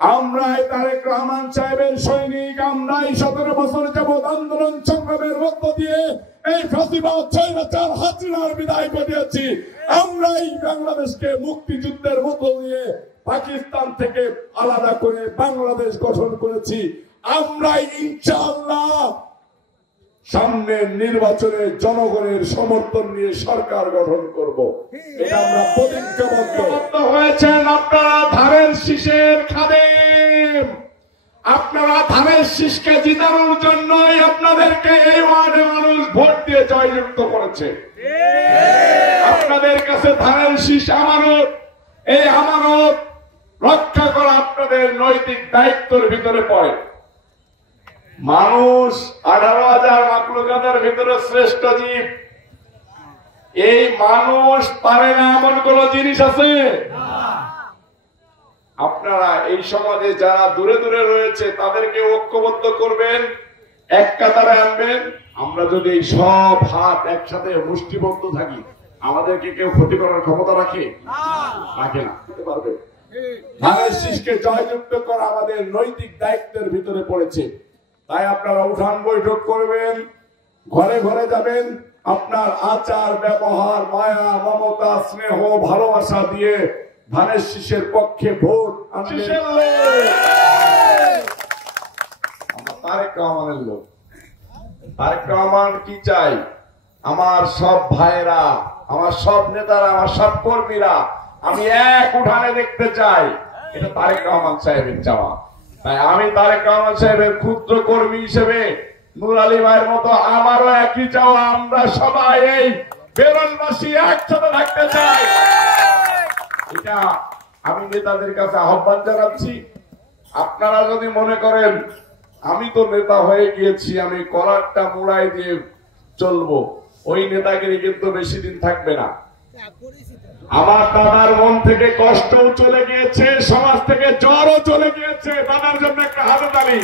আমরাই তারেক রহমান সাহেবের সৈনিক, আমরাই 17 বছর যাবৎ আন্দোলন সংগ্রামের মধ্য দিয়ে এই ফ্যাসিবাদ স্বৈরাচার হাসিনার বিদায় ঘটিয়েছি। আমরাই বাংলাদেশকে মুক্তিযুদ্ধের মধ্য দিয়ে পাকিস্তান থেকে আলাদা করে বাংলাদেশ গঠন করেছি। আমরাই ইনশাআল্লাহ সামনের নির্বাচনে জনগণের সমর্থন নিয়ে সরকার গঠন করব। এটা আমরা প্রতিজ্ঞাবদ্ধ হয়েছেন। আপনারা ধানের শীষের খাদেম, আপনারা ধানের শীষকে জিতানোর জন্যই আপনাদেরকে এই ওয়ার্ডে মানুষ ভোট দিয়ে জয়যুক্ত করেছে। আপনাদের কাছে ধানের শীষ আমানত, এই আমানত রক্ষা করা আপনাদের নৈতিক দায়িত্বের ভিতরে পড়ে। মানুষ 18,000 মাকলুকাতের ভিতরে শ্রেষ্ঠ জীব। এই মানুষ পারে না এমন কোন জিনিস আছে? আপনারা এই সমাজে যারা দূরে দূরে রয়েছে তাদেরকে ঐক্যবদ্ধ করবেন, এক কাতারে আনবেন। আমরা যদি এই সব হাত একসাথে মুষ্টিবদ্ধ থাকি, আমাদেরকে কেউ ক্ষতি করার ক্ষমতা রাখে? রাখে না, করতে পারবে। ধানের শীষকে জয়যুক্ত করা আমাদের নৈতিক দায়িত্বের ভিতরে পড়েছে। তাই আপনারা উঠান বৈঠক করবেন, ঘরে ঘরে যাবেন, আপনার আচার ব্যবহার, মায়া মমতা স্নেহ ভালোবাসা দিয়ে ধানের শীষের পক্ষে ভোট আনবেন। আমরা তারেক রহমানের লোক। তারেক রহমান কি চাই? আমার সব ভাইরা, আমার সব নেতারা, আমার সব কর্মীরা আমি এক উঠানে দেখতে চাই। এটা তারেক রহমান সাহেবের চাওয়া। তাই আমি তারেক রহমান সাহেবের ক্ষুদ্র কর্মী হিসেবে নূর আলী ভাইয়ের মতো আমারও একই চাওয়া, আমরা সবাই এই বেরলবাসী একসাথে থাকতে চাই। এটা আমি নেতাদের কাছে আহ্বান জানাচ্ছি। আপনারা যদি মনে করেন আমি তো নেতা হয়ে গিয়েছি, আমি কলারটা মুড়াই দিয়ে চলবো, ওই নেতাগিরি কিন্তু বেশি দিন থাকবে না। আমার দাদার মন থেকে কষ্টও চলে গিয়েছে, সমাজ থেকে জ্বরও চলে গিয়েছে। দাদার জন্য একটা হাততালি।